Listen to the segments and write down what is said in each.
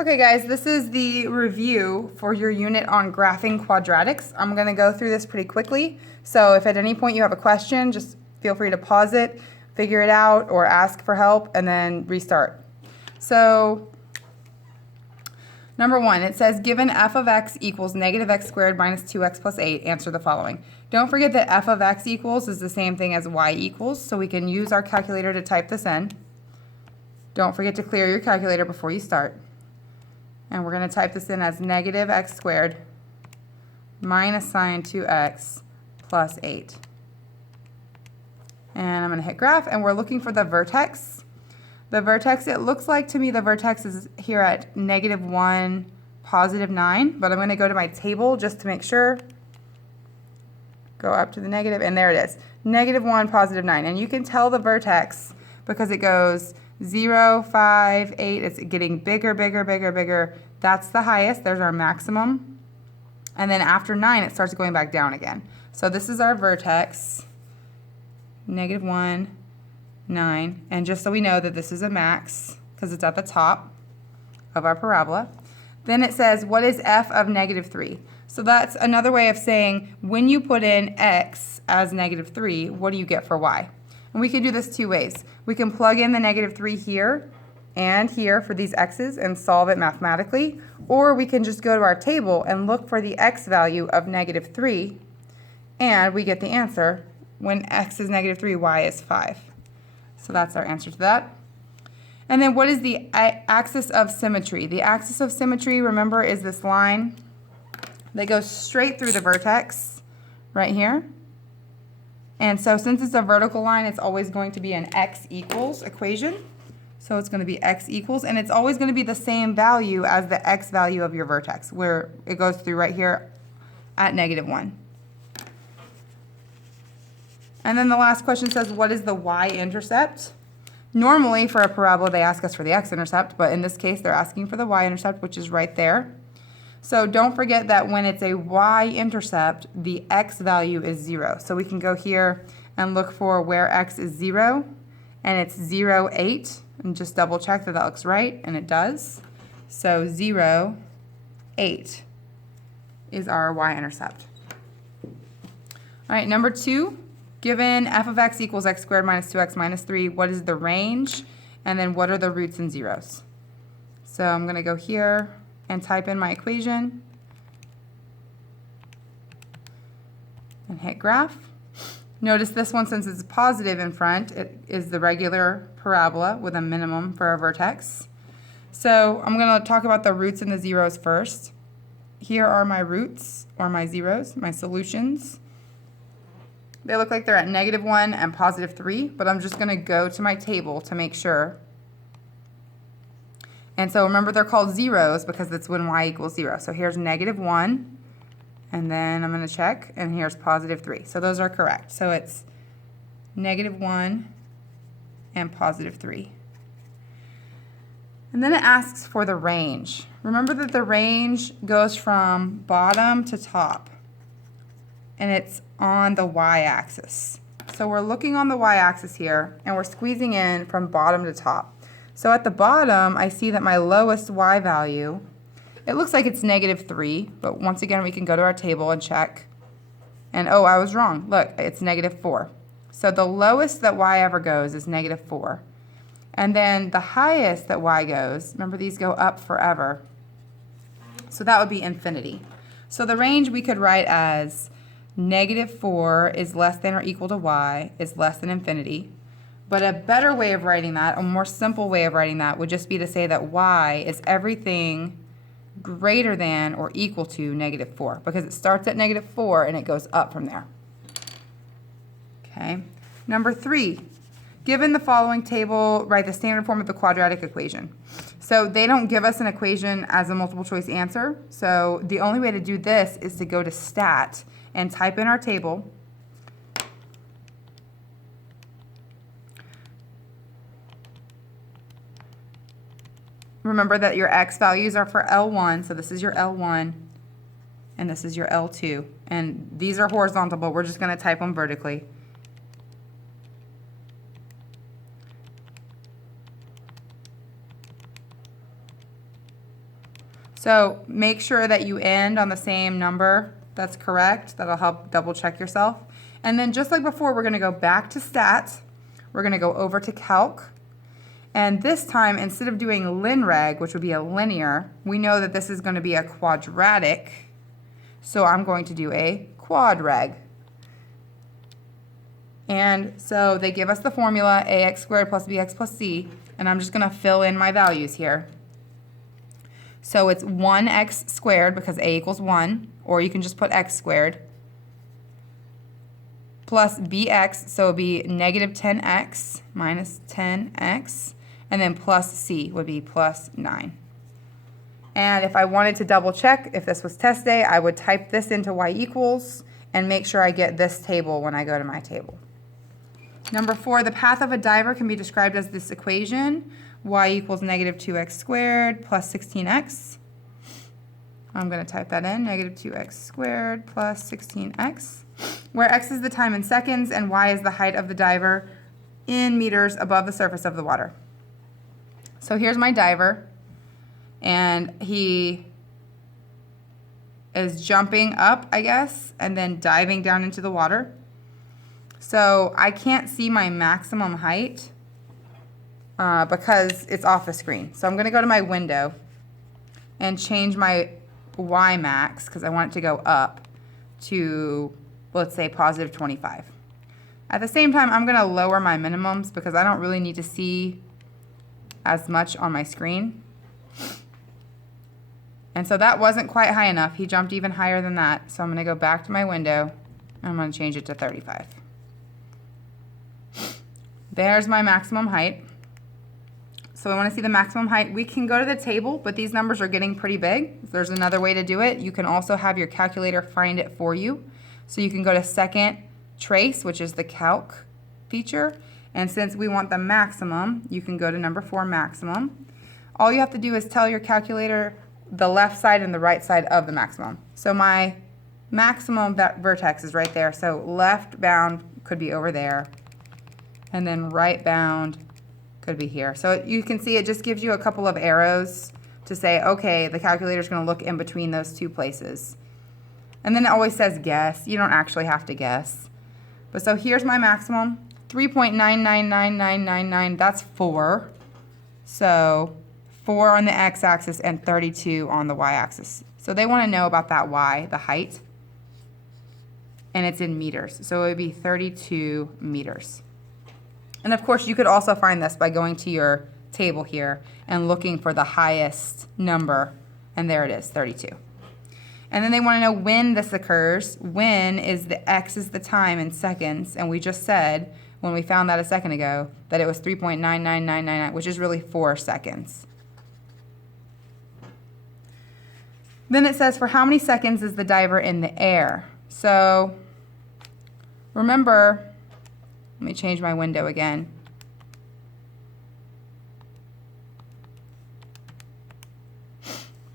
Okay guys, this is the review for your unit on graphing quadratics. I'm going to go through this pretty quickly, so if at any point you have a question, just feel free to pause it, figure it out, or ask for help, and then restart. So, number one, it says given f of x equals negative x squared minus 2x plus 8, answer the following. Don't forget that f of x equals is the same thing as y equals, so we can use our calculator to type this in. Don't forget to clear your calculator before you start. And we're going to type this in as negative x squared minus sine 2x plus 8. And I'm going to hit graph, and we're looking for the vertex. The vertex, it looks like to me the vertex is here at -1, +9, but I'm going to go to my table just to make sure. Go up to the negative, and there it is. -1, +9. And you can tell the vertex because it goes 0, 5, 8, it's getting bigger, bigger, bigger, bigger. That's the highest, there's our maximum. And then after 9, it starts going back down again. So this is our vertex, -1, 9. And just so we know that this is a max, because it's at the top of our parabola. Then it says, what is f of -3? So that's another way of saying, when you put in x as -3, what do you get for y? And we can do this two ways. We can plug in the -3 here and here for these x's and solve it mathematically, or we can just go to our table and look for the x value of -3, and we get the answer. When x is -3, y is 5. So that's our answer to that. And then what is the axis of symmetry? The axis of symmetry, remember, is this line that goes straight through the vertex right here. And so since it's a vertical line, it's always going to be an x equals equation. So it's going to be x equals, and it's always going to be the same value as the x value of your vertex, where it goes through right here at -1. And then the last question says, what is the y-intercept? Normally for a parabola, they ask us for the x-intercept, but in this case, they're asking for the y-intercept, which is right there. So don't forget that when it's a y-intercept, the x value is 0. So we can go here and look for where x is 0, and it's 0, 8, and just double check that that looks right, and it does. So 0, 8 is our y-intercept. All right, number 2, given f of x equals x squared minus 2x minus 3, what is the range? And then what are the roots and zeros? So I'm going to go here and type in my equation and hit graph. Notice this one, since it's positive in front, it is the regular parabola with a minimum for our vertex. So I'm going to talk about the roots and the zeros first. Here are my roots, or my zeros, my solutions. They look like they're at -1 and +3, but I'm just going to go to my table to make sure. And so remember, they're called zeros because that's when y equals 0. So here's -1, and then I'm going to check, and here's +3. So those are correct. So it's -1 and +3. And then it asks for the range. Remember that the range goes from bottom to top, and it's on the y-axis. So we're looking on the y-axis here, and we're squeezing in from bottom to top. So at the bottom, I see that my lowest y value, it looks like it's -3, but once again, we can go to our table and check. And oh, I was wrong. Look, it's -4. So the lowest that y ever goes is -4. And then the highest that y goes, remember these go up forever, so that would be infinity. So the range we could write as -4 is less than or equal to y is less than infinity. But a better way of writing that, a more simple way of writing that, would just be to say that y is everything greater than or equal to -4, because it starts at -4 and it goes up from there. Okay. Number 3, given the following table, write the standard form of the quadratic equation. So they don't give us an equation as a multiple choice answer, so the only way to do this is to go to stat and type in our table. Remember that your x values are for L1, so this is your L1, and this is your L2. And these are horizontal, but we're just going to type them vertically. So make sure that you end on the same number that's correct. That'll help double check yourself. And then just like before, we're gonna go back to stat. We're gonna go over to calc. And this time, instead of doing linreg, which would be a linear, we know that this is gonna be a quadratic. So I'm going to do a quadreg. And so they give us the formula, ax squared plus bx plus c, and I'm just gonna fill in my values here. So it's 1x squared because a equals 1, or you can just put x squared, plus bx, so it would be negative 10x minus 10x, and then plus c would be plus 9. And if I wanted to double check if this was test day, I would type this into y equals and make sure I get this table when I go to my table. Number 4, the path of a diver can be described as this equation, y equals negative 2x squared plus 16x. I'm going to type that in, negative 2x squared plus 16x, where x is the time in seconds and y is the height of the diver in meters above the surface of the water. So here's my diver, and he is jumping up, I guess, and then diving down into the water. So I can't see my maximum height because it's off the screen. So I'm going to go to my window and change my y max, because I want it to go up to, let's say, positive 25. At the same time, I'm going to lower my minimums because I don't really need to see as much on my screen. And so that wasn't quite high enough. He jumped even higher than that. So I'm going to go back to my window and I'm going to change it to 35. There's my maximum height. So we want to see the maximum height. We can go to the table, but these numbers are getting pretty big. If there's another way to do it, you can also have your calculator find it for you. So you can go to second trace, which is the calc feature. And since we want the maximum, you can go to number 4, maximum. All you have to do is tell your calculator the left side and the right side of the maximum. So my maximum vertex is right there. So left bound could be over there. And then right bound could be here. So you can see it just gives you a couple of arrows to say, okay, the calculator is going to look in between those two places. And then it always says guess. You don't actually have to guess. But so here's my maximum, 3.999999, that's 4. So 4 on the x-axis and 32 on the y-axis. So they want to know about that y, the height, and it's in meters. So it would be 32 meters. And of course, you could also find this by going to your table here and looking for the highest number, and there it is, 32. And then they want to know when this occurs. When is the x is the time in seconds, and we just said when we found that a second ago that it was 3.99999, which is really 4 seconds. Then it says for how many seconds is the diver in the air? So remember, let me change my window again.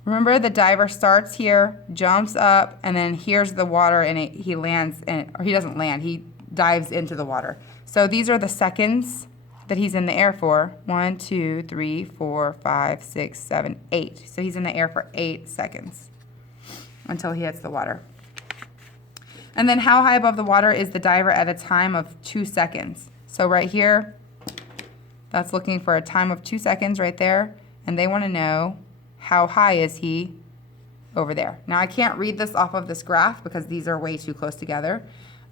Remember, the diver starts here, jumps up, and then here's the water, and he lands, or he doesn't land, he dives into the water. So these are the seconds that he's in the air for. 1, 2, 3, 4, 5, 6, 7, 8. So he's in the air for 8 seconds until he hits the water. And then how high above the water is the diver at a time of 2 seconds? So right here, that's looking for a time of 2 seconds right there, and they want to know how high is he over there. Now I can't read this off of this graph because these are way too close together.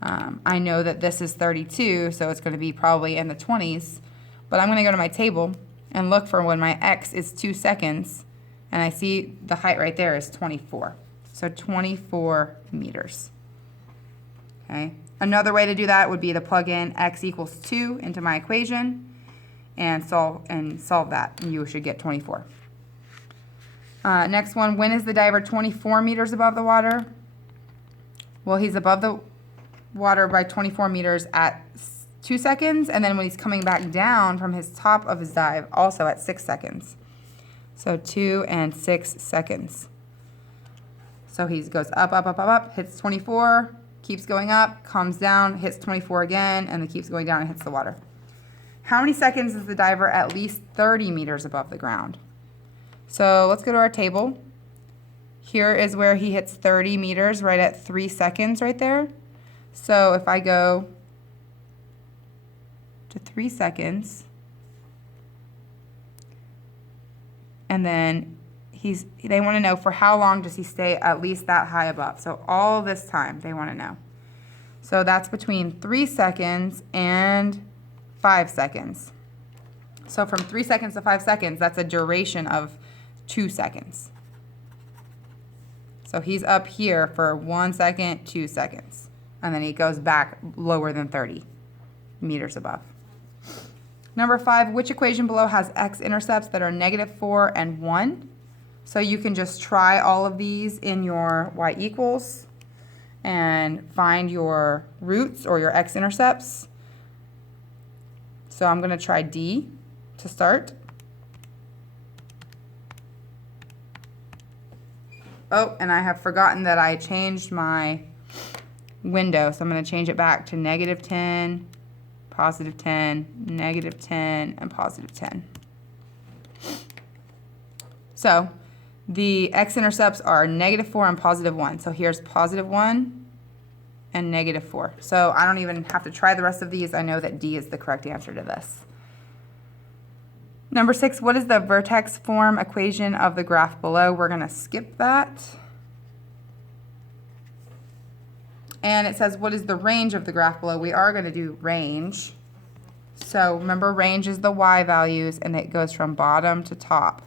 I know that this is 32, so it's going to be probably in the 20s, but I'm going to go to my table and look for when my x is 2 seconds, and I see the height right there is 24. So 24 meters. Okay. Another way to do that would be to plug in x equals 2 into my equation and solve that, and you should get 24. Next one, when is the diver 24 meters above the water? Well, he's above the water by 24 meters at 2 seconds, and then when he's coming back down from his top of his dive, also at 6 seconds. So 2 and 6 seconds. So he goes up, up, up, up, up, hits 24, keeps going up, comes down, hits 24 again, and then keeps going down and hits the water. How many seconds is the diver at least 30 meters above the ground? So let's go to our table. Here is where he hits 30 meters right at 3 seconds right there. So if I go to 3 seconds, and then they want to know for how long does he stay at least that high above. So all this time they want to know. So that's between 3 seconds and 5 seconds. So from 3 seconds to 5 seconds, that's a duration of 2 seconds. So he's up here for 1 second, 2 seconds. And then he goes back lower than 30 meters above. Number 5, which equation below has x-intercepts that are -4 and 1? So you can just try all of these in your y equals and find your roots or your x-intercepts. So I'm going to try D to start. Oh, and I have forgotten that I changed my window, so I'm going to change it back to -10, +10, -10, and +10. So the x-intercepts are -4 and +1. So here's +1 and -4. So I don't even have to try the rest of these. I know that D is the correct answer to this. Number 6, what is the vertex form equation of the graph below? We're going to skip that. And it says, what is the range of the graph below? We are going to do range. So remember, range is the y values, and it goes from bottom to top.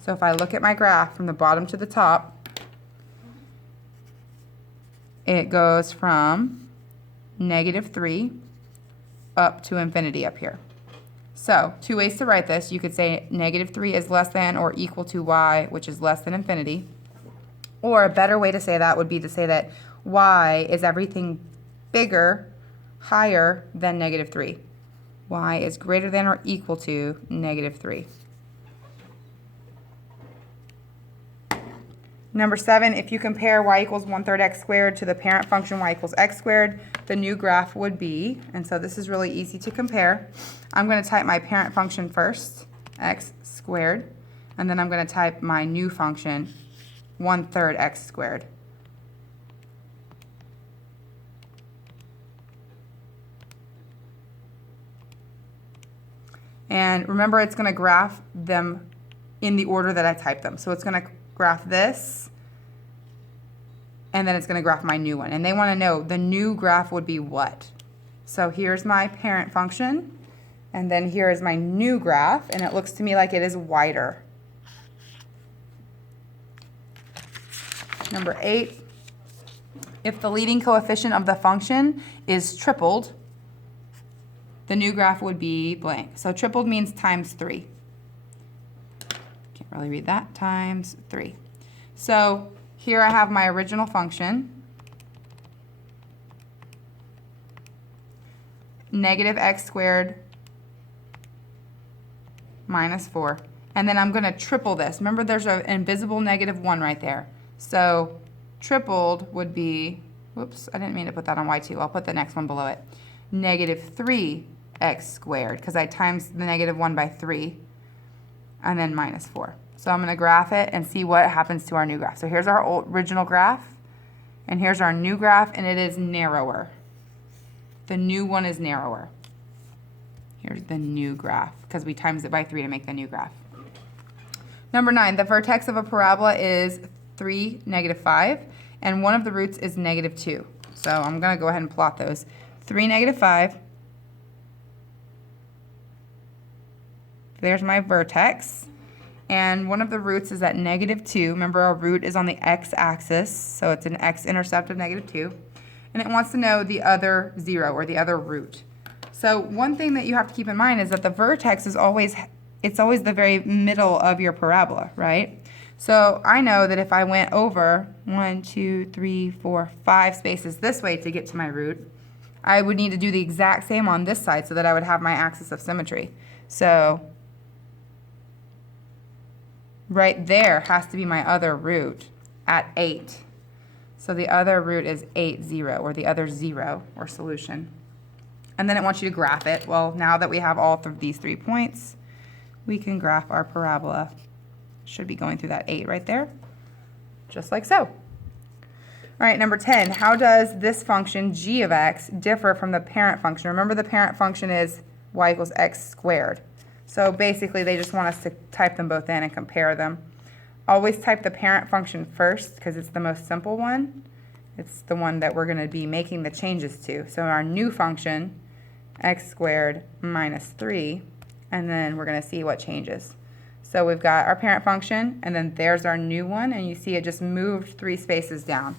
So if I look at my graph from the bottom to the top, it goes from -3 up to infinity up here. So 2 ways to write this. You could say -3 is less than or equal to y, which is less than infinity. Or a better way to say that would be to say that y is everything bigger, higher than -3. Y is greater than or equal to -3. Number 7, if you compare y equals 1/3 x squared to the parent function y equals x squared, the new graph would be, and so this is really easy to compare. I'm going to type my parent function first, x squared, and then I'm going to type my new function, 1/3 x squared. And remember, it's going to graph them in the order that I typed them. So it's going to graph this, and then it's going to graph my new one. And they want to know the new graph would be what? So here's my parent function, and then here is my new graph, and it looks to me like it is wider. Number 8, if the leading coefficient of the function is tripled, the new graph would be blank. So tripled means times 3. Can't really read that. Times 3. So here I have my original function, -x squared minus 4. And then I'm going to triple this. Remember, there's an invisible -1 right there. So tripled would be, whoops, I didn't mean to put that on y2. I'll put the next one below it. -3x squared, because I times the -1 by 3, and then minus 4. So I'm going to graph it and see what happens to our new graph. So here's our original graph, and here's our new graph, and it is narrower. The new one is narrower. Here's the new graph, because we times it by 3 to make the new graph. Number 9, the vertex of a parabola is 3, -5, and one of the roots is -2. So I'm going to go ahead and plot those. 3, -5. There's my vertex. And one of the roots is at -2. Remember, our root is on the x-axis, so it's an x-intercept of -2. And it wants to know the other 0, or the other root. So one thing that you have to keep in mind is that the vertex is always the very middle of your parabola, right? So I know that if I went over 1, 2, 3, 4, 5 spaces this way to get to my root, I would need to do the exact same on this side so that I would have my axis of symmetry. So right there has to be my other root at 8. So the other root is 8, 0, or the other 0, or solution. And then it wants you to graph it. Well, now that we have all of these 3 points, we can graph our parabola. Should be going through that 8 right there. just like so. All right, number 10, how does this function g of x differ from the parent function? Remember the parent function is y equals x squared. So basically they just want us to type them both in and compare them. Always type the parent function first because it's the most simple one. It's the one that we're going to be making the changes to. So our new function, x squared minus 3, and then we're going to see what changes. So we've got our parent function, and then there's our new one, and you see it just moved 3 spaces down.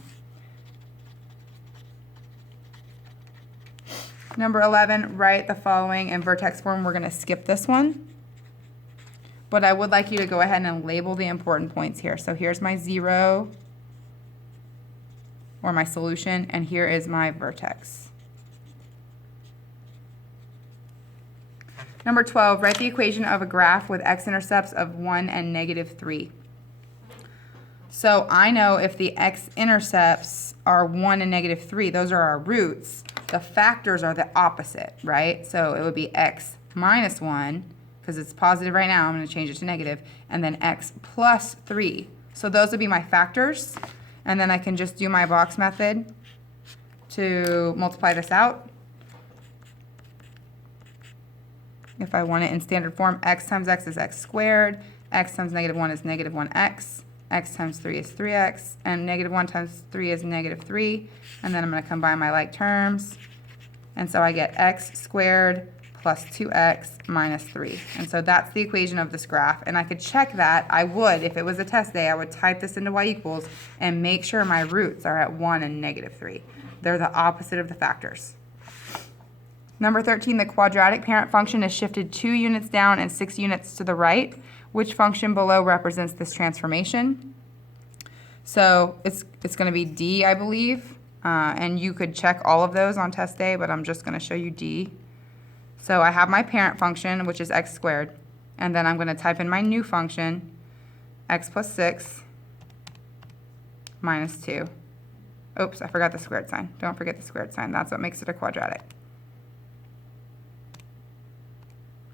Number 11, write the following in vertex form. We're going to skip this one. But I would like you to go ahead and label the important points here. So here's my 0, or my solution, and here is my vertex. Number 12, write the equation of a graph with x-intercepts of 1 and -3. So I know if the x-intercepts are 1 and -3, those are our roots. The factors are the opposite, right? So it would be x minus 1, because it's positive right now, I'm going to change it to negative, and then x plus 3. So those would be my factors, and then I can just do my box method to multiply this out. If I want it in standard form, x times x is x squared, x times -1 is -1x, x times 3 is 3x, and -1 times 3 is -3, and then I'm going to combine my like terms, and so I get x squared plus 2x minus 3. And so that's the equation of this graph, and I could check that. I would, if it was a test day, I would type this into y equals and make sure my roots are at 1 and -3. They're the opposite of the factors. Number 13, the quadratic parent function is shifted 2 units down and 6 units to the right. Which function below represents this transformation? So it's going to be D, I believe, and you could check all of those on test day, but I'm just going to show you D. So I have my parent function, which is x squared, and then I'm going to type in my new function, x plus 6 minus 2. Oops, I forgot the squared sign. Don't forget the squared sign. That's what makes it a quadratic.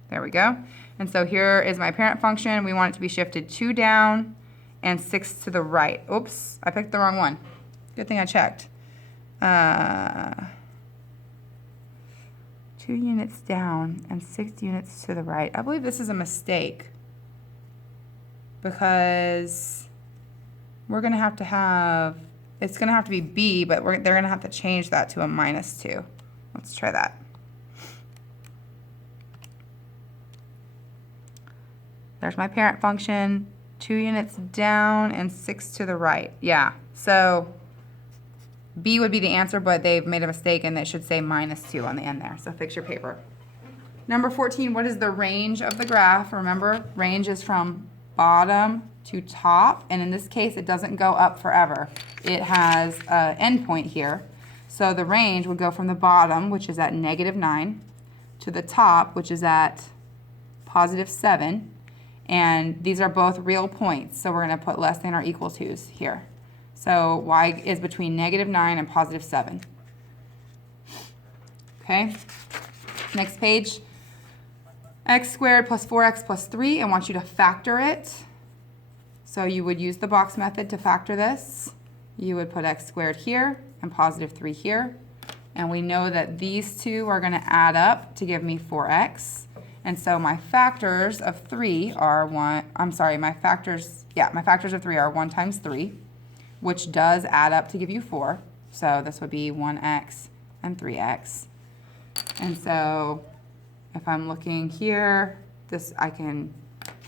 There we go. And so here is my parent function. We want it to be shifted 2 down and 6 to the right. Oops, I picked the wrong one. Good thing I checked. 2 units down and 6 units to the right. I believe this is a mistake because we're going to have, it's going to have to be B, but they're going to have to change that to a -2. Let's try that. There's my parent function, 2 units down and 6 to the right. Yeah, so B would be the answer, but they've made a mistake and it should say -2 on the end there. So fix your paper. Number 14, what is the range of the graph? Remember, range is from bottom to top, and in this case, it doesn't go up forever. It has an endpoint here. So the range would go from the bottom, which is at -9, to the top, which is at +7. And these are both real points, so we're going to put less than or equal to's here. So y is between -9 and +7. Okay, next page. X squared plus 4x plus 3, I want you to factor it. So you would use the box method to factor this. You would put x squared here and +3 here. And we know that these two are going to add up to give me 4x. And so my factors of 3 are my factors of 3 are 1 times 3, which does add up to give you 4. So this would be 1x and 3x. And so if I'm looking here, I can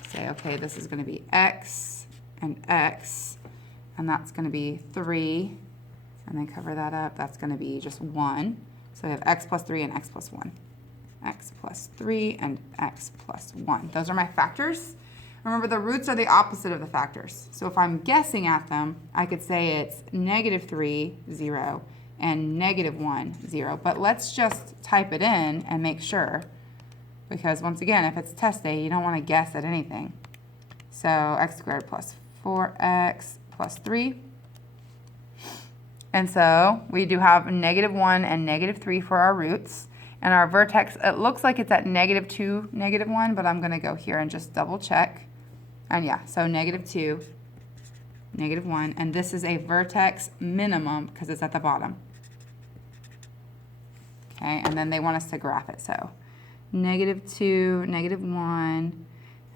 say, okay, this is going to be x, and that's going to be 3, and then cover that up. That's going to be just 1. So I have x plus 3 and x plus 1. X plus 3 and x plus 1. Those are my factors. Remember, the roots are the opposite of the factors. So if I'm guessing at them, I could say it's -3, 0, and -1, 0. But let's just type it in and make sure. Because once again, if it's test day, you don't want to guess at anything. So x squared plus 4x plus 3. And so we do have -1 and -3 for our roots. And our vertex, it looks like it's at -2, -1, but I'm going to go here and just double check. And yeah, so -2, -1, and this is a vertex minimum because it's at the bottom. Okay, and then they want us to graph it. So -2, -1,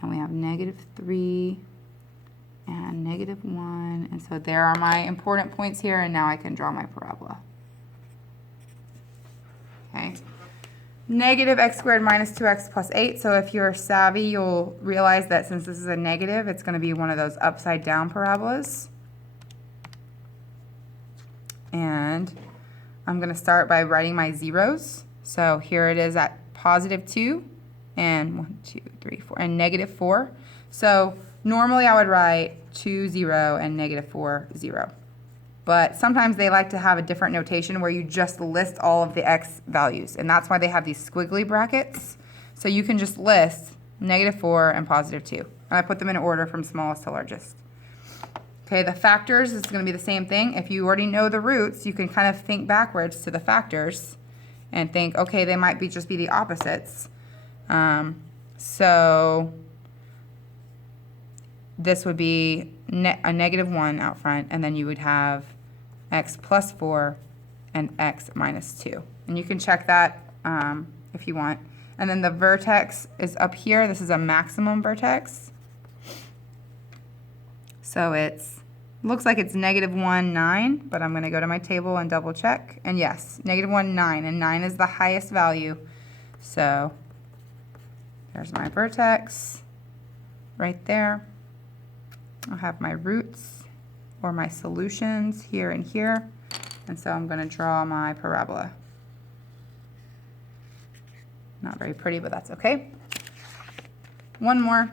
and we have -3 and -1. And so there are my important points here, and now I can draw my parabola. Okay. -x² minus 2x plus 8. So if you're savvy, you'll realize that since this is a negative, it's going to be one of those upside down parabolas. And I'm going to start by writing my zeros. So here it is at +2 and 1, 2, 3, 4 and -4. So normally I would write 2, 0 and -4, 0. But sometimes they like to have a different notation where you just list all of the x values. And that's why they have these squiggly brackets. So you can just list -4 and +2. And I put them in order from smallest to largest. Okay, the factors is going to be the same thing. If you already know the roots, you can kind of think backwards to the factors and think, okay, they might just be the opposites. So this would be a -1 out front, and then you would have x plus 4 and x minus 2. And you can check that if you want. And then the vertex is up here. This is a maximum vertex. So looks like it's -1, 9, but I'm going to go to my table and double check. And yes, -1, 9, and 9 is the highest value. So there's my vertex right there. I'll have my roots or my solutions here and here. And so I'm going to draw my parabola. Not very pretty, but that's okay. One more.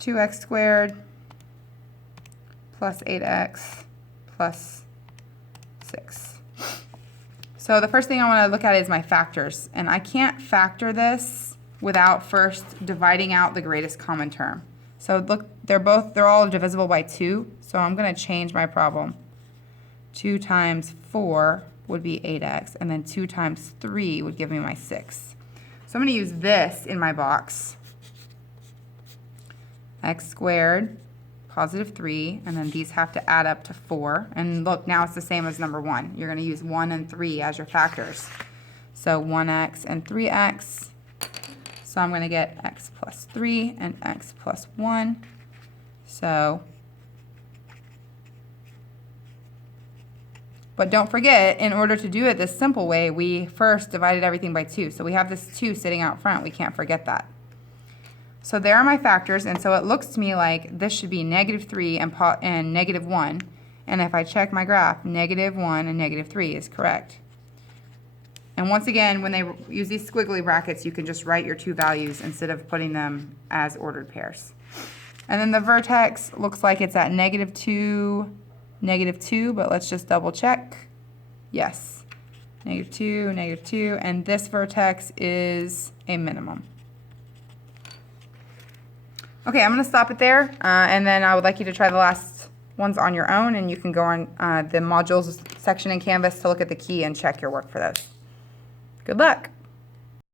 2x² plus 8x plus 6. So the first thing I want to look at is my factors. And I can't factor this without first dividing out the greatest common term. So look, they're all divisible by 2. So I'm going to change my problem. 2 times 4 would be 8x, and then 2 times 3 would give me my 6. So I'm going to use this in my box. x², +3, and then these have to add up to 4. And look, now it's the same as number 1. You're going to use 1 and 3 as your factors. So 1x and 3x. So I'm going to get x plus 3 and x plus 1. So, but don't forget, in order to do it this simple way, we first divided everything by 2. So we have this 2 sitting out front. We can't forget that. So there are my factors, and so it looks to me like this should be -3 and -1. And if I check my graph, -1 and -3 is correct. And once again, when they use these squiggly brackets, you can just write your 2 values instead of putting them as ordered pairs. And then the vertex looks like it's at -2, -2, but let's just double check. Yes, -2, -2, and this vertex is a minimum. Okay, I'm going to stop it there, and then I would like you to try the last ones on your own, and you can go on the modules section in Canvas to look at the key and check your work for those. Good luck.